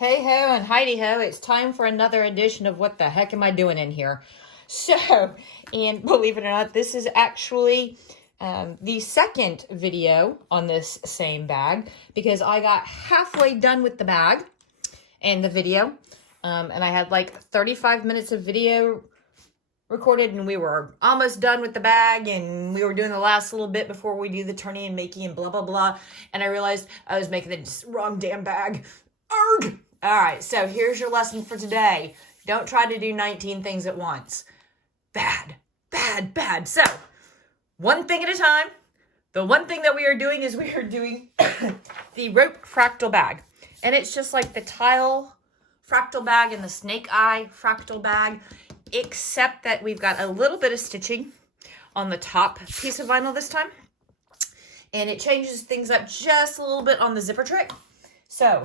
Hey ho and Heidi ho, it's time for another edition of What the Heck Am I Doing in Here? So, and believe it or not, this is actually the second video on this same bag because I got halfway done with the bag and the video. And I had like 35 minutes of video recorded and we were almost done with the bag and we were doing the last little bit before we do the turning and making and blah, blah, blah. And I realized I was making the wrong damn bag. Arrgh! All right, so here's your lesson for today. Don't try to do 19 things at once. Bad, bad, bad. So, one thing at a time. The one thing that we are doing is we are doing the Rope Fractal Bag. And it's just like the tile fractal bag and the snake eye fractal bag, except that we've got a little bit of stitching on the top piece of vinyl this time. And it changes things up just a little bit on the zipper trick. So,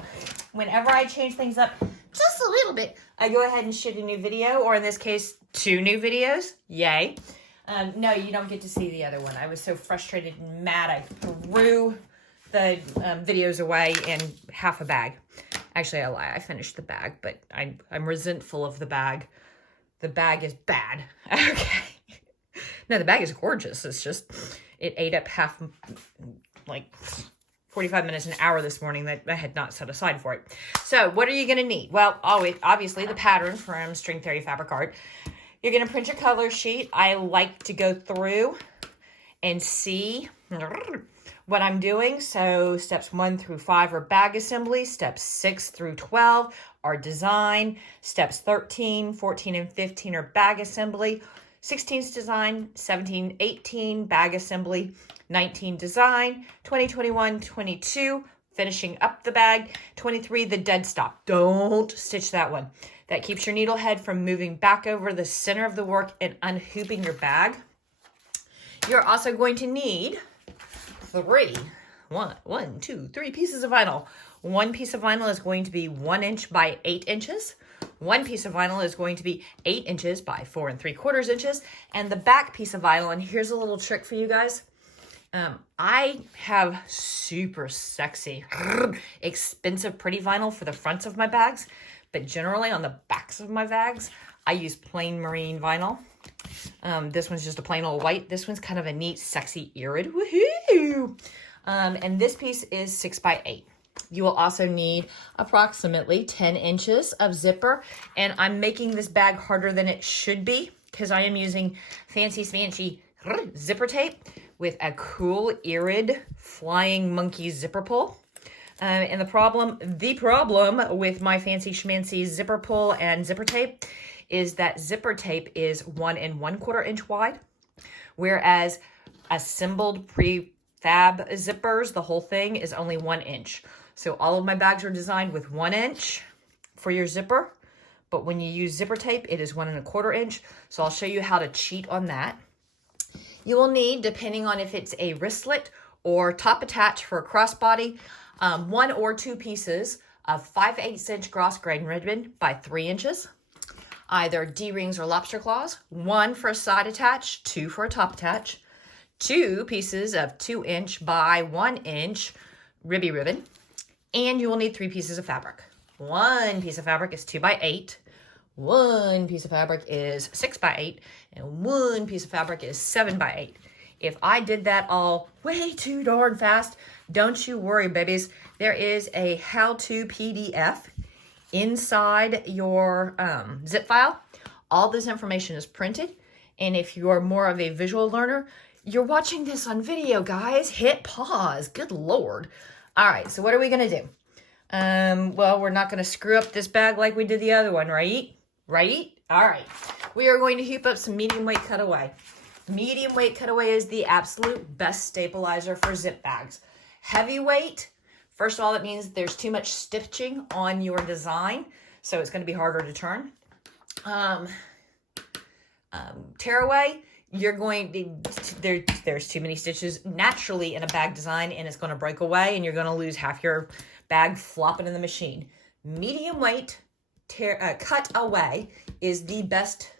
whenever I change things up just a little bit, I go ahead and shoot a new video, or in this case, 2 new videos. Yay. No, you don't get to see the other one. I was so frustrated and mad, I threw the videos away in half a bag. Actually, I lie. I finished the bag, but I'm resentful of the bag. The bag is bad. Okay. No, the bag is gorgeous. It's just, it ate up half, like 45 minutes, an hour this morning that I had not set aside for it. So what are you going to need? Well, always, obviously the pattern from String Theory Fabric Art. You're going to print your color sheet. I like to go through and see what I'm doing. So steps 1 through 5 are bag assembly. Steps 6 through 12 are design. Steps 13, 14, and 15 are bag assembly. 16 is design, 17, 18, bag assembly, 19, design, 20, 21, 22, finishing up the bag, 23, the dead stop. Don't stitch that one. That keeps your needle head from moving back over the center of the work and unhooping your bag. You're also going to need 3 pieces of vinyl. One piece of vinyl is going to be 1 inch by 8 inches. One piece of vinyl is going to be 8 inches by 4 3/4 inches. And the back piece of vinyl, and here's a little trick for you guys. I have super sexy, expensive, pretty vinyl for the fronts of my bags. But generally on the backs of my bags, I use plain marine vinyl. This one's just a plain old white. This one's kind of a neat, sexy irid. Woohoo! And this piece is 6 by 8. You will also need approximately 10 inches of zipper. And I'm making this bag harder than it should be because I am using fancy smancy zipper tape with a cool irid flying monkey zipper pull. And the problem with my fancy schmancy zipper pull and zipper tape is that zipper tape is 1 1/4 inch wide, whereas assembled prefab zippers, the whole thing is only 1 inch. So all of my bags are designed with 1 inch for your zipper, but when you use zipper tape, it is 1 1/4 inch. So I'll show you how to cheat on that. You will need, depending on if it's a wristlet or top attach for a crossbody, 1 or 2 pieces of 5/8 inch gross grain ribbon by 3 inches. Either D-rings or lobster claws, 1 for a side attach, 2 for a top attach, 2 pieces of 2 inch by 1 inch ribby ribbon, and you will need 3 pieces of fabric. 1 piece of fabric is 2 by 8, 1 piece of fabric is 6 by 8, and 1 piece of fabric is 7 by 8. If I did that all way too darn fast, don't you worry, babies. There is a how-to PDF inside your zip file. All this information is printed, and if you are more of a visual learner, you're watching this on video, guys. Hit pause. Good Lord. All right, so what are we going to do? Well, we're not going to screw up this bag like we did the other one, right? Right? All right. We are going to hoop up some medium weight cutaway. Medium weight cutaway is the absolute best stabilizer for zip bags. Heavy weight, first of all, it means there's too much stitching on your design, so it's going to be harder to turn. Tearaway, you're going to, there's too many stitches naturally in a bag design, and it's going to break away, and you're going to lose half your bag flopping in the machine. Medium weight cut away is the best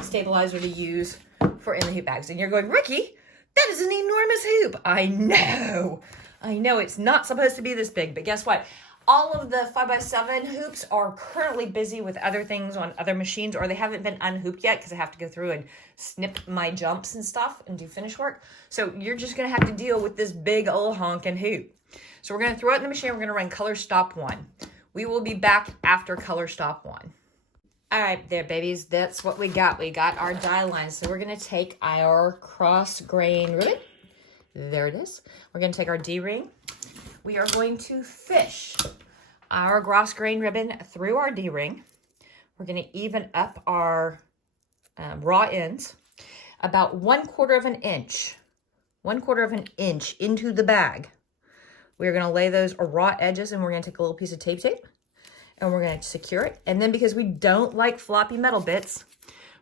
stabilizer to use for in the hoop bags. And you're going, Ricky, that is an enormous hoop. I know it's not supposed to be this big, but guess what? all of the 5x7 hoops are currently busy with other things on other machines, or they haven't been unhooped yet because I have to go through and snip my jumps and stuff and do finish work. So you're just going to have to deal with this big old honking hoop. So we're going to throw it in the machine. We're going to run color stop 1. We will be back after color stop 1. All right, there, babies. That's what we got. We got our die lines. So we're going to take our cross grain ribbon. There it is. We're going to take our D-ring. We are going to fish our cross grain ribbon through our D-ring. We're going to even up our raw ends about 1/4 of an inch. 1/4 of an inch into the bag. We're going to lay those raw edges, and we're going to take a little piece of tape, and we're going to secure it. And then because we don't like floppy metal bits,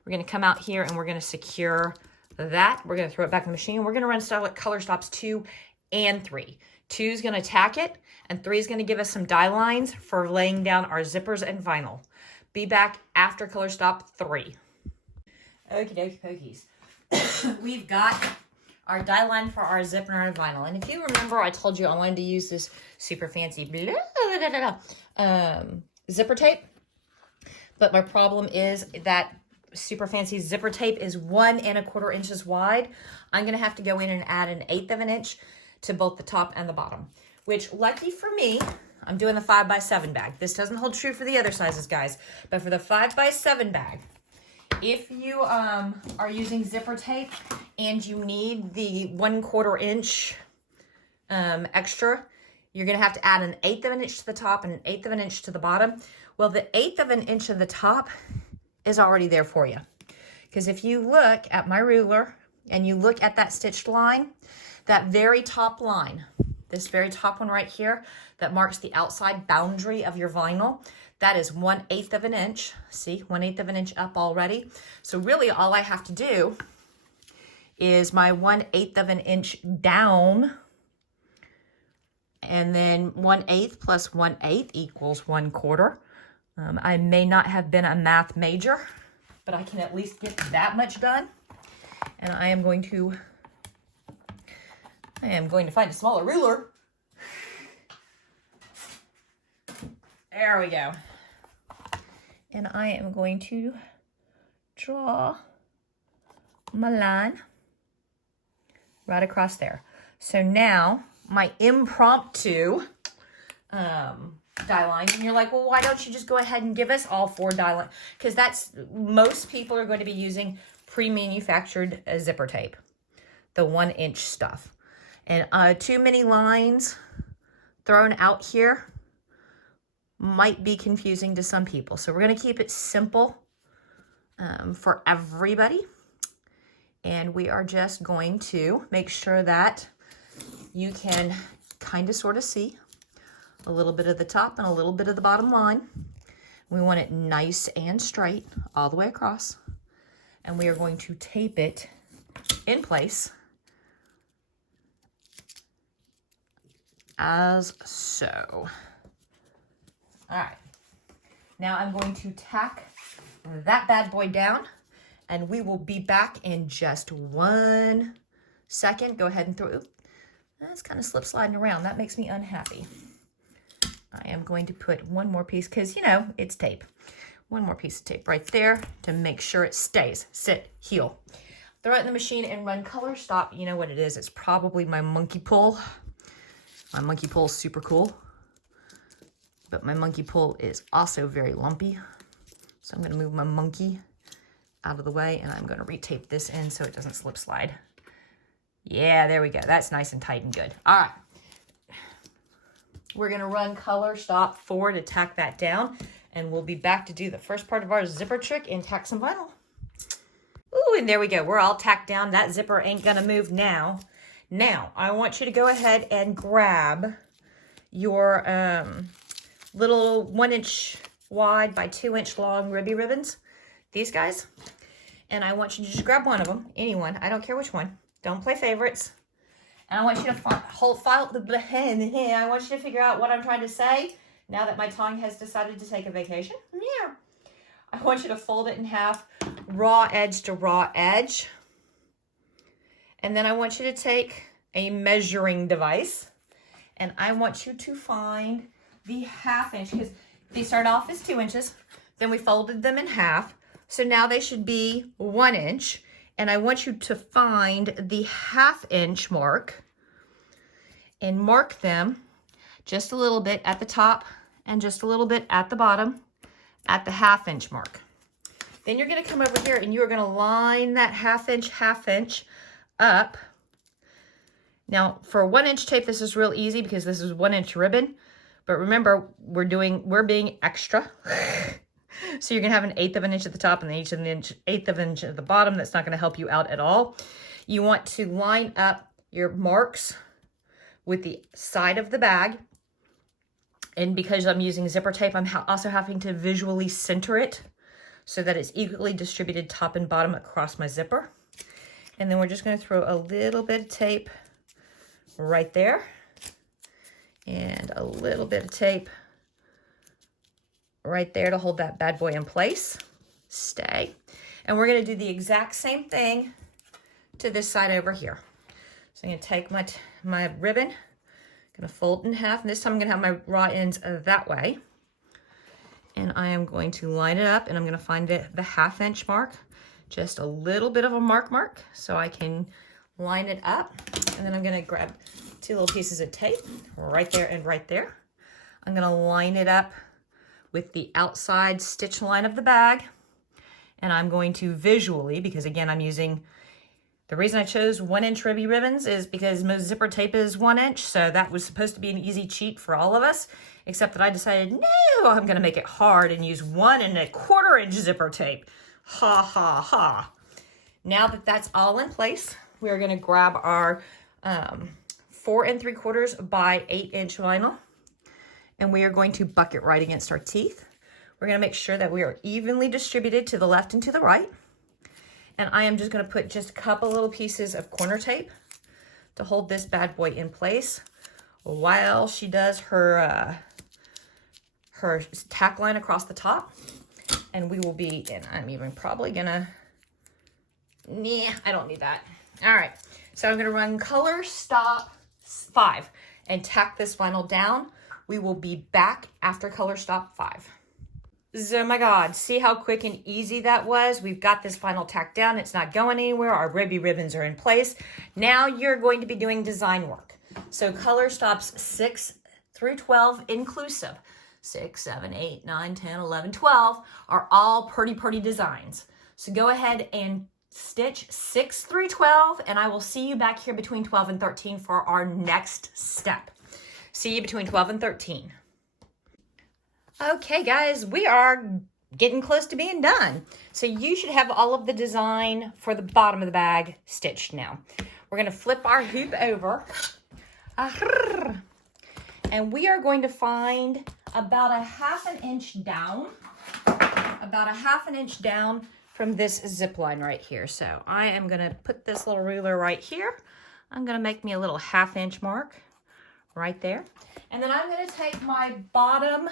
we're going to come out here and we're going to secure that. We're going to throw it back in the machine. We're going to run color stops 2 and 3. 2 is going to tack it, and 3 is going to give us some die lines for laying down our zippers and vinyl. Be back after color stop 3. Okie dokie pokies. We've got our die line for our zipper and our vinyl. And if you remember, I told you I wanted to use this super fancy zipper tape. But my problem is that super fancy zipper tape is 1 1/4 inches wide. I'm going to have to go in and add 1/8 of an inch to both the top and the bottom, which, lucky for me, I'm doing the 5x7 bag. This doesn't hold true for the other sizes, guys, but for the 5x7 bag, if you are using zipper tape and you need the 1/4 inch extra, you're going to have to add 1/8 of an inch to the top and 1/8 of an inch to the bottom. Well, the 1/8 of an inch of the top is already there for you. Because if you look at my ruler and you look at that stitched line, that very top line, this very top one right here that marks the outside boundary of your vinyl, that is 1/8 of an inch. See, 1/8 of an inch up already. So really all I have to do is my 1/8 of an inch down, and then 1/8 plus 1/8 equals 1/4. I may not have been a math major, but I can at least get that much done. And I am going to find a smaller ruler. There we go. And I am going to draw my line right across there. So now my impromptu die lines, and you're like, well, why don't you just go ahead and give us all 4 die lines? Because most people are going to be using pre-manufactured zipper tape, the 1 inch stuff. And too many lines thrown out here might be confusing to some people. So we're going to keep it simple for everybody. And we are just going to make sure that you can kind of sort of see a little bit of the top and a little bit of the bottom line. We want it nice and straight all the way across. And we are going to tape it in place as so. All right, now I'm going to tack that bad boy down, and we will be back in just 1 second. Go ahead and throw it. That's kind of slip sliding around. That makes me unhappy. I am going to put one more piece, because, you know, it's tape. One more piece of tape right there to make sure it stays. Sit, heel. Throw it in the machine and run color stop. You know what it is. It's probably my monkey pull. My monkey pull is super cool. But my monkey pull is also very lumpy. So I'm going to move my monkey out of the way, and I'm going to retape this in so it doesn't slip slide. Yeah, there we go. That's nice and tight and good. All right. We're going to run color stop 4 to tack that down, and we'll be back to do the first part of our zipper trick and tack some vinyl. Ooh, and there we go. We're all tacked down. That zipper ain't going to move now. Now, I want you to go ahead and grab your little 1 inch wide by 2 inch long ribby ribbons, these guys. And I want you to just grab one of them, any one. I don't care which one. Don't play favorites. And I want you to I want you to figure out what I'm trying to say now that my tongue has decided to take a vacation. Yeah. I want you to fold it in half, raw edge to raw edge. And then I want you to take a measuring device, and I want you to find the 1/2 inch, because they start off as 2 inches, then we folded them in half. So now they should be 1 inch. And I want you to find the 1/2 inch mark and mark them just a little bit at the top and just a little bit at the bottom at the 1/2 inch mark. Then you're going to come over here and you're going to line that 1/2 inch up. Now for 1 inch tape, this is real easy because this is 1 inch ribbon. But remember, we're being extra. So you're going to have 1/8 of an inch at the top and 1/8 of an inch at the bottom. That's not going to help you out at all. You want to line up your marks with the side of the bag. And because I'm using zipper tape, I'm also having to visually center it so that it's equally distributed top and bottom across my zipper. And then we're just going to throw a little bit of tape right there. And a little bit of tape right there to hold that bad boy in place. Stay. And we're going to do the exact same thing to this side over here. So I'm going to take my ribbon, going to fold it in half, and this time I'm going to have my raw ends that way. And I am going to line it up, and I'm going to find the 1/2 inch mark, just a little bit of a mark so I can line it up. And then I'm going to grab 2 little pieces of tape right there and right there. I'm going to line it up with the outside stitch line of the bag. And I'm going to visually, because again, I'm using, the reason I chose 1 inch ribby ribbons is because most zipper tape is 1 inch. So that was supposed to be an easy cheat for all of us, except that I decided, no, I'm going to make it hard and use 1 1/4 inch zipper tape. Ha, ha, ha. Now that that's all in place, we're going to grab our 4 3/4 by 8 inch vinyl. And we are going to buck it right against our teeth. We're going to make sure that we are evenly distributed to the left and to the right. And I am just going to put just a couple little pieces of corner tape to hold this bad boy in place while she does her tack line across the top. And we will be, and I'm even probably going to, I don't need that. All right, so I'm going to run color stop 5 and tack this vinyl down. We will be back after color stop 5. So my God, see how quick and easy that was? We've got this vinyl tacked down. It's not going anywhere. Our ribby ribbons are in place. Now you're going to be doing design work. So color stops 6 through 12 inclusive. 6, 7, 8, 9, 10, 11, 12 are all pretty designs. So go ahead and stitch 6 through 12, and I will see you back here between 12 and 13 for our next step. See you between 12 and 13. Okay, guys, we are getting close to being done. So you should have all of the design for the bottom of the bag stitched now. We're going to flip our hoop over. And we are going to find about a 1/2 inch down. About a 1/2 inch down from this zip line right here. So I am going to put this little ruler right here. I'm going to make me a little 1/2 inch mark right there. And then I'm going to take my bottom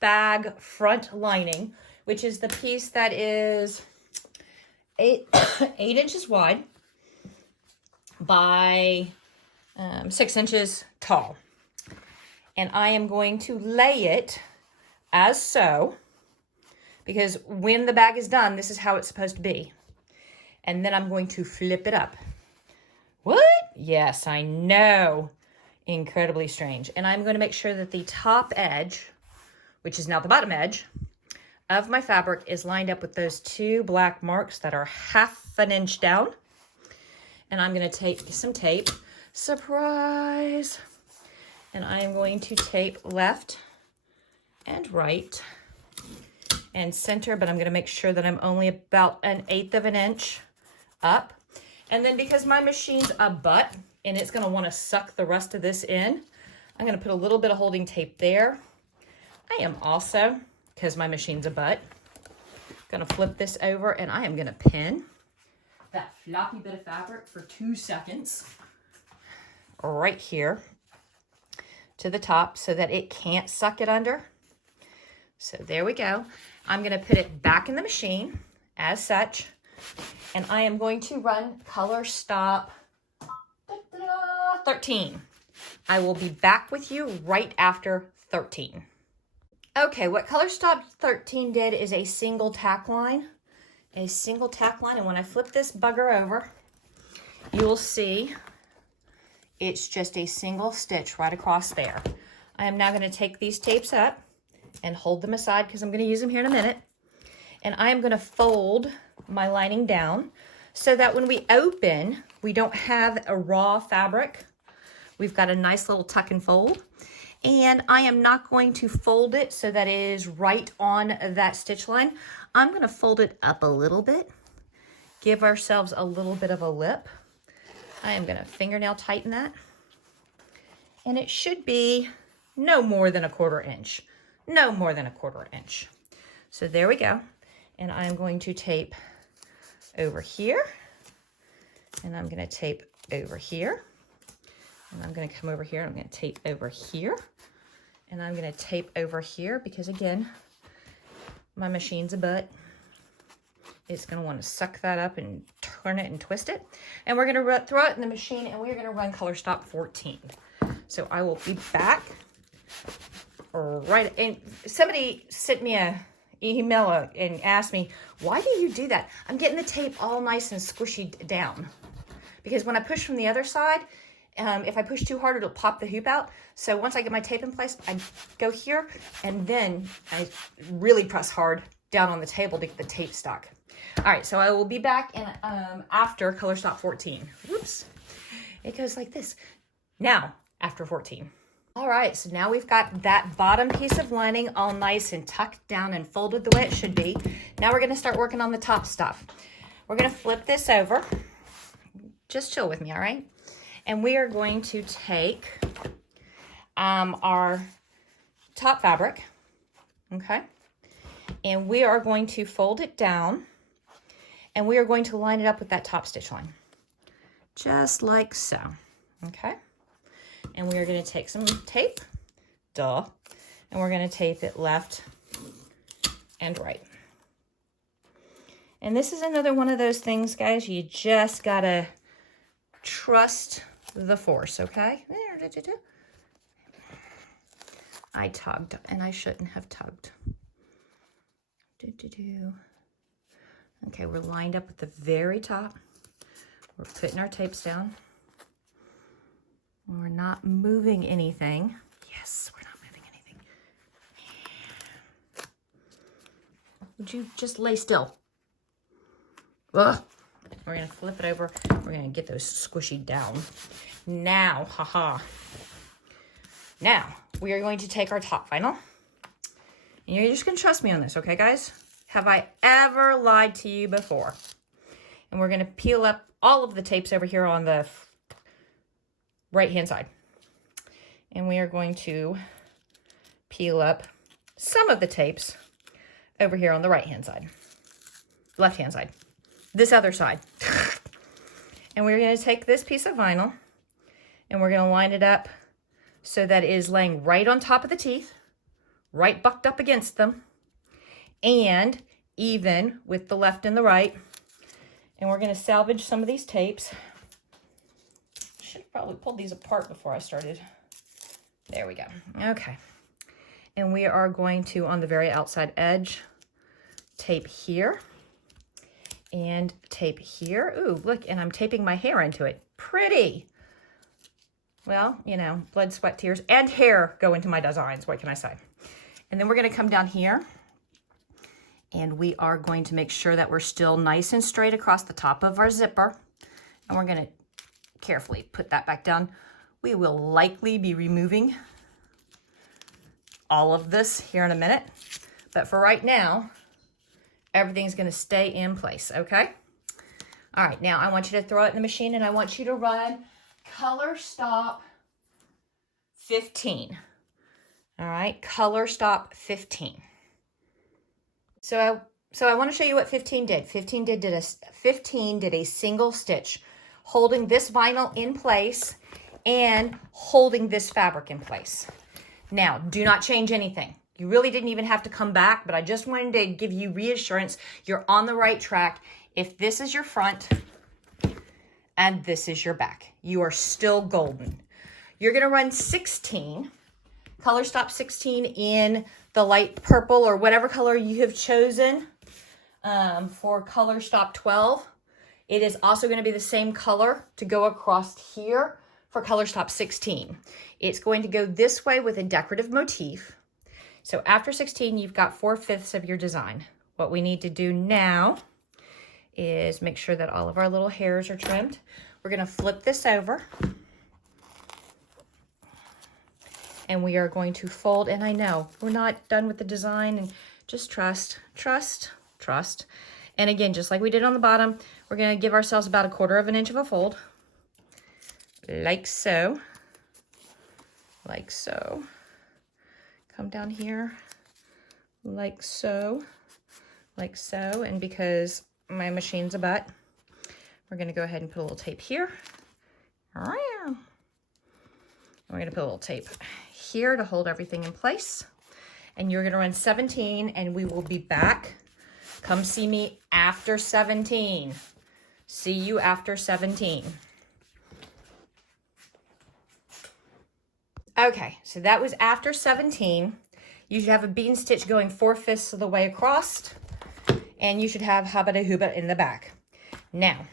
bag front lining, which is the piece that is 8 inches wide by 6 inches tall. And I am going to lay it as so, because when the bag is done, this is how it's supposed to be. And then I'm going to flip it up. What? Yes, I know. Incredibly strange. And I'm going to make sure that the top edge, which is now the bottom edge, of my fabric is lined up with those 2 black marks that are 1/2 inch down. And I'm going to take some tape. Surprise! And I am going to tape left and right and center, but I'm going to make sure that I'm only about 1/8 of an inch up. And then because my machine's a butt and it's going to want to suck the rest of this in, I'm going to put a little bit of holding tape there. I am also, because my machine's a butt, going to flip this over, and I am going to pin that floppy bit of fabric for 2 seconds right here to the top so that it can't suck it under. So there we go. I'm going to put it back in the machine as such, and I am going to run color stop 13. I will be back with you right after 13. Okay, what Color Stop 13 did is a single tack line. A single tack line, and when I flip this bugger over, you will see it's just a single stitch right across there. I am now going to take these tapes up and hold them aside because I'm going to use them here in a minute. And I am going to fold my lining down so that when we open, we don't have a raw fabric. We've got a nice little tuck and fold. And I am not going to fold it so that it is right on that stitch line. I'm going to fold it up a little bit, give ourselves a little bit of a lip. I am going to fingernail tighten that. And it should be no more than 1/4 inch. No more than 1/4 inch. So there we go. And I'm going to tape over here. And I'm going to tape over here. And I'm going to come over here. I'm going to tape over here. And I'm going to tape over here because, again, my machine's a butt. It's going to want to suck that up and turn it and twist it. And we're going to throw it in the machine, and we're going to run Color Stop 14. So I will be back right. And somebody sent me an email and asked me, why do you do that? I'm getting the tape all nice and squishy down. Because when I push from the other side, if I push too hard, it'll pop the hoop out. So once I get my tape in place, I go here, and then I really press hard down on the table to get the tape stuck. All right, so I will be back in, after Color Stop 14. Whoops. It goes like this. Now, after 14. All right, so now we've got that bottom piece of lining all nice and tucked down and folded the way it should be. Now we're going to start working on the top stuff. We're going to flip this over. Just chill with me, all right? And we are going to take our top fabric, okay? And we are going to fold it down, and we are going to line it up with that top stitch line, just like so, okay? And we are going to take some tape, and we're going to tape it left and right. And this is another one of those things, guys, you just got to trust the force, okay? I tugged, and I shouldn't have tugged. Okay, we're lined up at the very top. We're putting our tapes down. We're not moving anything. Yes, we're not moving anything. Would you just lay still? Ugh. We're going to flip it over. We're going to get those squishy down. Now, Now, we are going to take our top vinyl. And you're just going to trust me on this, okay, guys? Have I ever lied to you before? And we're going to peel up all of the tapes over here on the right-hand side. And we are going to peel up some of the tapes over here on the right-hand side. Left-hand side. This other side. And we're going to take this piece of vinyl and we're going to line it up so that it is laying right on top of the teeth, right bucked up against them, and even with the left and the right. And we're going to salvage some of these tapes. Should have probably pulled these apart before I started. There we go. Okay. And we are going to, on the very outside edge, tape here. And tape here. Ooh, look, and I'm taping my hair into it. Pretty. Well, you know, blood, sweat, tears, and hair go into my designs. What can I say? And then we're going to come down here. And we are going to make sure that we're still nice and straight across the top of our zipper. And we're going to carefully put that back down. We will likely be removing all of this here in a minute. But for right now, everything's going to stay in place, okay? All right, now I want you to throw it in the machine, and I want you to run Color Stop 15. All right, Color Stop 15. So I want to show you what 15 did. 15 did a single stitch, holding this vinyl in place and holding this fabric in place. Now, do not change anything. You really didn't even have to come back, but I just wanted to give you reassurance you're on the right track. If this is your front and this is your back, you are still golden. You're going to run 16. color stop 16 in the light purple or whatever color you have chosen for color stop 12. It is also going to be the same color to go across here for color stop 16. It's going to go this way with a decorative motif. So after 16, you've got 4/5 of your design. What we need to do now is make sure that all of our little hairs are trimmed. We're going to flip this over. And we are going to fold, and I know we're not done with the design, and just trust, trust, trust. And again, just like we did on the bottom, we're going to give ourselves about 1/4 inch of a fold, like so, like so. Come down here, like so, like so. And because my machine's a butt, we're going to go ahead and put a little tape here. We're going to put a little tape here to hold everything in place. And you're going to run 17, and we will be back. Come see me after 17. See you after 17. Okay, so that was after 17. You should have a bean stitch going 4/5 of the way across, and you should have hubba de hubba in the back. Now,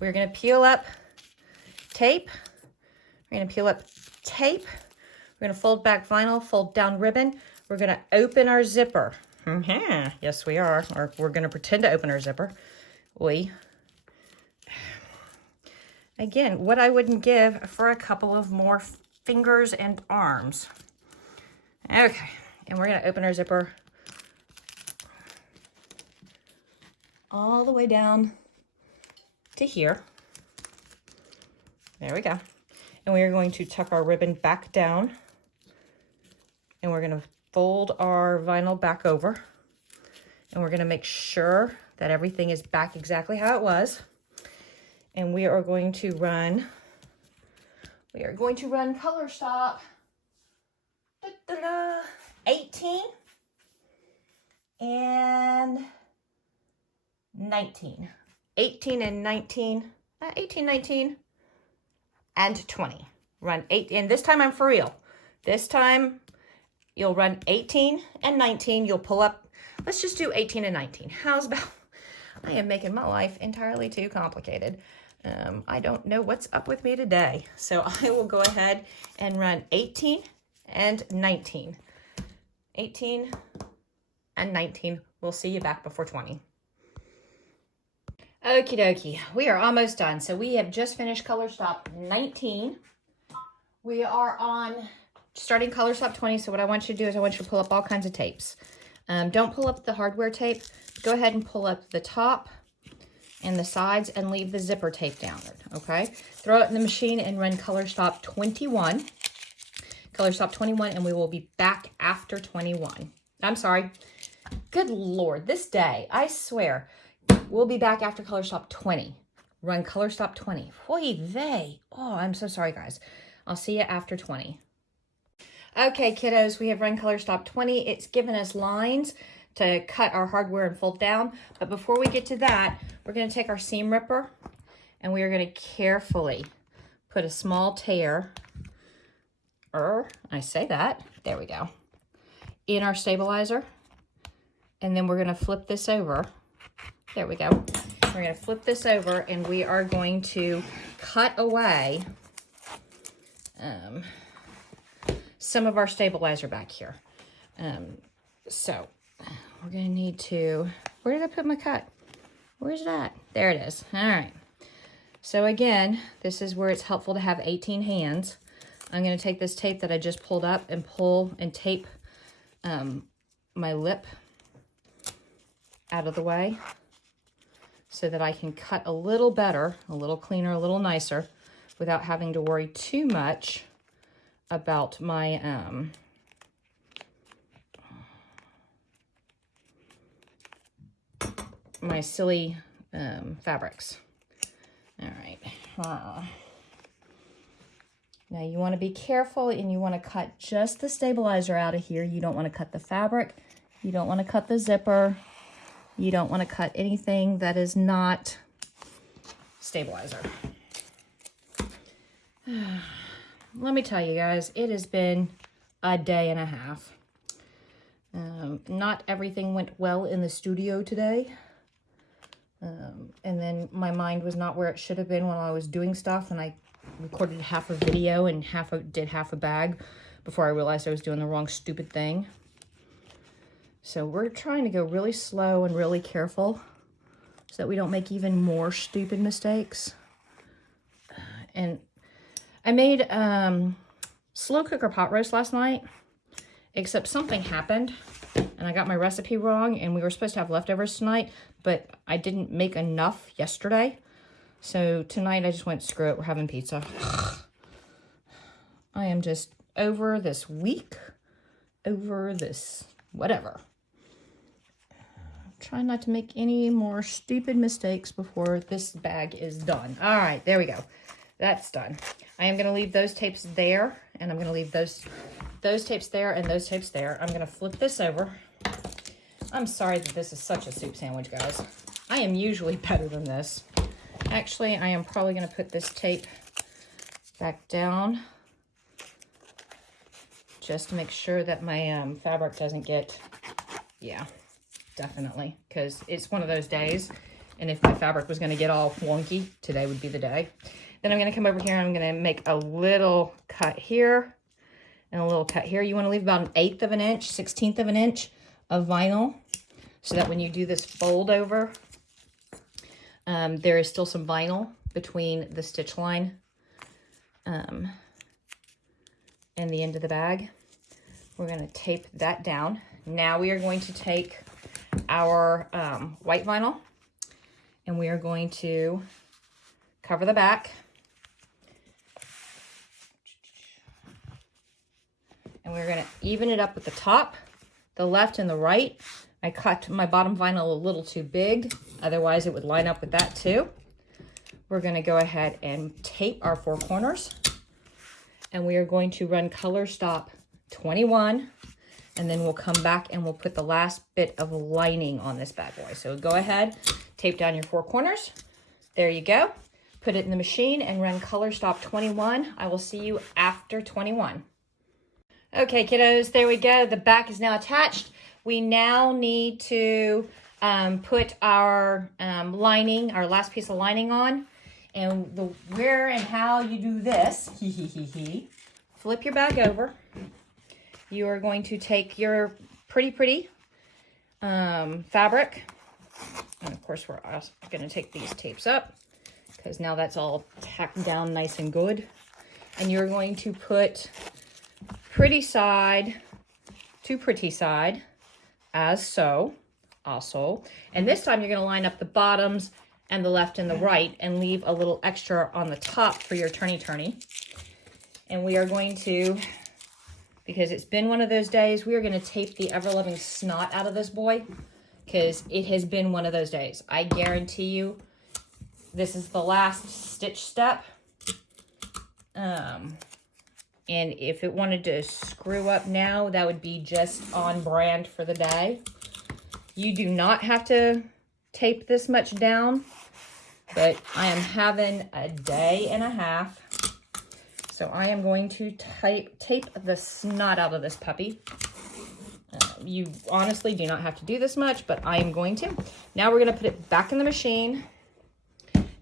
we're going to peel up tape. We're going to peel up tape. We're going to fold back vinyl, fold down ribbon. We're going to open our zipper. Yes, we are. Or we're going to pretend to open our zipper. Again, what I wouldn't give for a couple of more fingers and arms. Okay, and we're going to open our zipper all the way down to here. There we go. And we are going to tuck our ribbon back down, and we're going to fold our vinyl back over, and we're going to make sure that everything is back exactly how it was. And we are going to run color stop 18 and 19. 18 and 19, 18, 19, and 20. Run 8, and this time I'm for real. This time you'll run 18 and 19. You'll pull up. Let's just do 18 and 19. How's about? I am making my life entirely too complicated. I don't know what's up with me today. So I will go ahead and run 18 and 19. 18 and 19. We'll see you back before 20. Okie dokie, we are almost done. So we have just finished color stop 19. We are on starting color stop 20. So what I want you to do is I want you to pull up all kinds of tapes. Don't pull up the hardware tape. Go ahead and pull up the top and the sides and leave the zipper tape down, okay? Throw it in the machine and run color stop 21. Color stop 21, and we will be back after 21. I'm sorry. Good Lord, this day, I swear, we'll be back after color stop 20. Run color stop 20. Oy vey. Oh, I'm so sorry, guys. I'll see you after 20. Okay, kiddos, we have run color stop 20. It's given us lines to cut our hardware and fold down. But before we get to that, we're going to take our seam ripper, and we are going to carefully put a small tear, I say that, there we go, in our stabilizer. And then we're going to flip this over. There we go. We're going to flip this over, and we are going to cut away some of our stabilizer back here. So we're going to need to, where did I put my cut? Where's that? There it is. All right. So again, this is where it's helpful to have 18 hands. I'm going to take this tape that I just pulled up and pull and tape my lip out of the way so that I can cut a little better, a little cleaner, a little nicer without having to worry too much about my my silly fabrics. All right. Now you want to be careful, and you want to cut just the stabilizer out of here. You don't want to cut the fabric. You don't want to cut the zipper. You don't want to cut anything that is not stabilizer. Let me tell you guys, it has been a day and a half. Not everything went well in the studio today. And then my mind was not where it should have been when I was doing stuff, and I recorded half a video and did half a bag before I realized I was doing the wrong stupid thing. So we're trying to go really slow and really careful so that we don't make even more stupid mistakes. And I made slow cooker pot roast last night, except something happened and I got my recipe wrong, and we were supposed to have leftovers tonight, but I didn't make enough yesterday. So tonight I just went, screw it, we're having pizza. I am just over this week, over this whatever. Try not to make any more stupid mistakes before this bag is done. All right, there we go. That's done. I am going to leave those tapes there, and I'm going to leave those tapes there and those tapes there. I'm going to flip this over. I'm sorry that this is such a soup sandwich, guys. I am usually better than this. Actually, I am probably going to put this tape back down just to make sure that my fabric doesn't get, yeah, definitely, because it's one of those days, and if my fabric was going to get all wonky, today would be the day. Then I'm going to come over here and I'm going to make a little cut here and a little cut here. You want to leave about 1/8 of an inch, 1/16 of an inch of vinyl so that when you do this fold over, there is still some vinyl between the stitch line and the end of the bag. We're going to tape that down. Now we are going to take our white vinyl and we are going to cover the back. And we're going to even it up with the top, the left, and the right. I cut my bottom vinyl a little too big, otherwise it would line up with that too. We're going to go ahead and tape our 4 corners, and we are going to run color stop 21, and then we'll come back and we'll put the last bit of lining on this bad boy. So go ahead, tape down your 4 corners. There you go. Put it in the machine and run color stop 21. I will see you after 21. Okay, kiddos, there we go. The back is now attached. We now need to put our lining, our last piece of lining on. And the where and how you do this, flip your bag over. You are going to take your pretty fabric. And of course, we're also going to take these tapes up because now that's all tacked down nice and good. And you're going to put pretty side to pretty side, as so, also. And this time you're going to line up the bottoms and the left and the right and leave a little extra on the top for your turny. And we are going to, because it's been one of those days, we are going to tape the ever-loving snot out of this boy because it has been one of those days. I guarantee you this is the last stitch step. And if it wanted to screw up now, that would be just on brand for the day. You do not have to tape this much down, but I am having a day and a half. So I am going to tape the snot out of this puppy. You honestly do not have to do this much, but I am going to. Now we're going to put it back in the machine,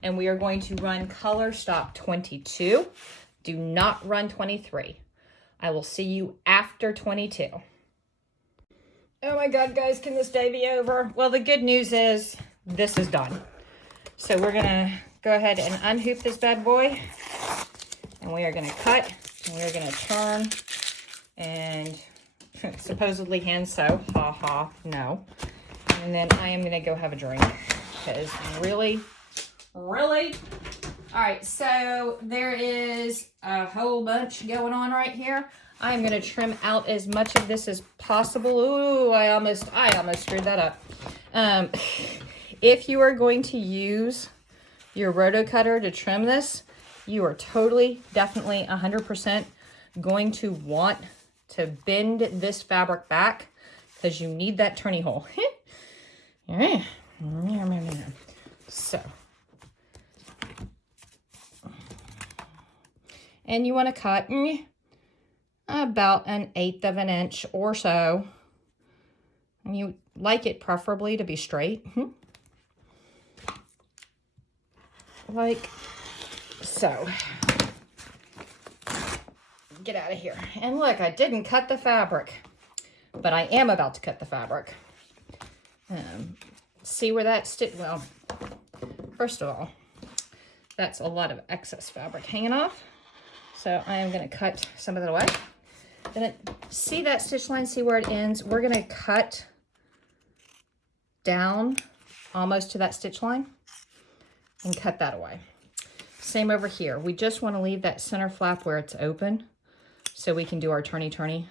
and we are going to run color stop 22. Do not run 23. I will see you after 22. Oh my God, guys, can this day be over? Well, the good news is this is done. So we're gonna go ahead and unhoop this bad boy, and we are gonna cut, and we're gonna turn, and supposedly hand sew, no. And then I am gonna go have a drink, because really? All right, so there is a whole bunch going on right here. I'm going to trim out as much of this as possible. Ooh, I almost screwed that up. If you are going to use your roto cutter to trim this, you are totally, definitely 100% going to want to bend this fabric back because you need that turning hole. So. And you want to cut about 1/8 of an inch or so. And you like it preferably to be straight. Like so. Get out of here. And look, I didn't cut the fabric, but I am about to cut the fabric. See where that stitch, well, first of all, that's a lot of excess fabric hanging off. So I am going to cut some of that away. Then see that stitch line, see where it ends? We're going to cut down almost to that stitch line and cut that away. Same over here. We just want to leave that center flap where it's open so we can do our turny-turny.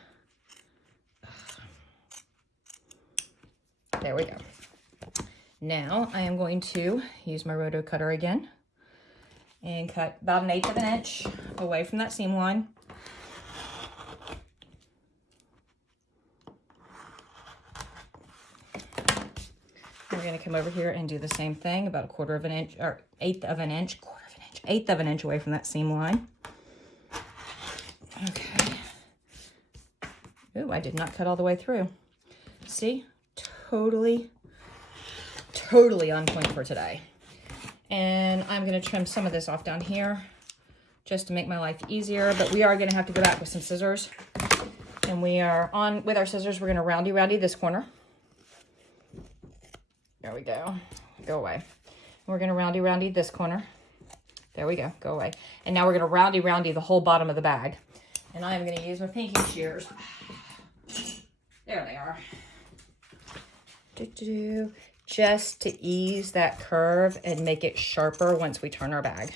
There we go. Now I am going to use my roto cutter again and cut about 1/8 of an inch away from that seam line. We're going to come over here and do the same thing, about 1/4 of an inch, or 1/8 of an inch, 1/8 of an inch away from that seam line. Okay. Ooh, I did not cut all the way through. See? Totally on point for today. And I'm going to trim some of this off down here just to make my life easier, but we are going to have to go back with some scissors. And we are on, with our scissors, we're going to roundy this corner. There we go. Go away. We're going to roundy this corner. There we go. Go away. And now we're going to roundy the whole bottom of the bag. And I am going to use my pinky shears. There they are. Just to ease that curve and make it sharper once we turn our bag.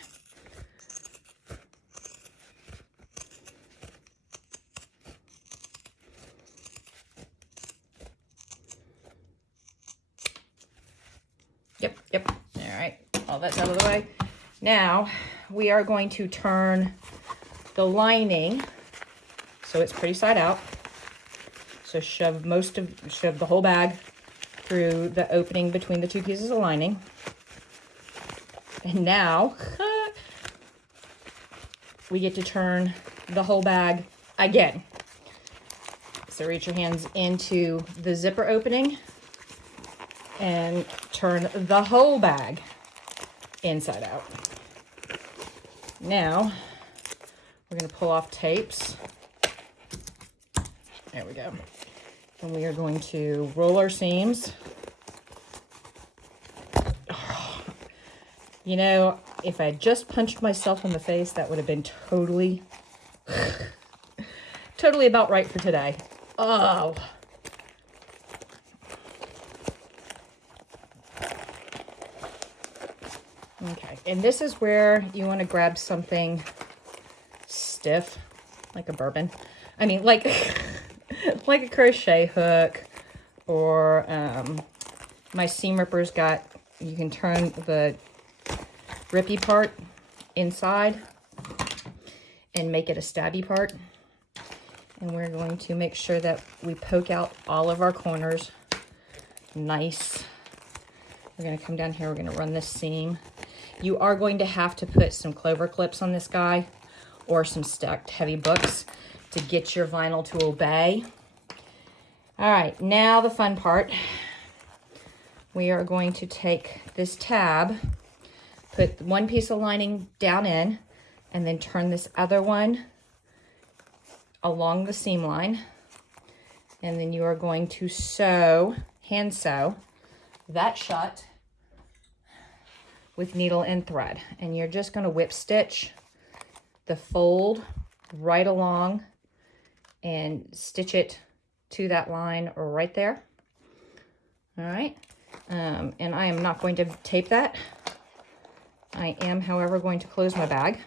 Yep. All right, all that's out of the way. Now we are going to turn the lining so it's pretty side out. So shove the whole bag through the opening between the two pieces of lining. And now we get to turn the whole bag again. So reach your hands into the zipper opening and turn the whole bag inside out. Now we're going to pull off tapes. There we go. And we are going to roll our seams. You know, if I had just punched myself in the face, that would have been totally about right for today. Oh. Okay, and this is where you want to grab something stiff, like a bourbon. I mean, like like a crochet hook, or my seam ripper's got, you can turn the rippy part inside and make it a stabby part. And we're going to make sure that we poke out all of our corners nice. We're going to come down here, we're going to run this seam. You are going to have to put some clover clips on this guy or some stacked heavy books to get your vinyl to obey. All right, now the fun part. We are going to take this tab, put one piece of lining down in, and then turn this other one along the seam line. And then you are going to sew, hand sew that shut with needle and thread. And you're just going to whip stitch the fold right along and stitch it to that line right there. All right. And I am not going to tape that. I am, however, going to close my bag.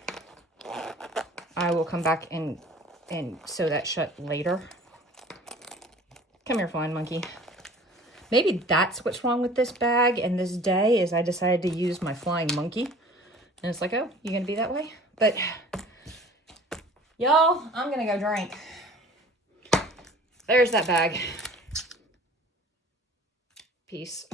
I will come back and sew that shut later. Come here, flying monkey. Maybe that's what's wrong with this bag and this day, is I decided to use my flying monkey. And it's like, oh, you gonna be that way? But y'all, I'm gonna go drink. There's that bag. Peace.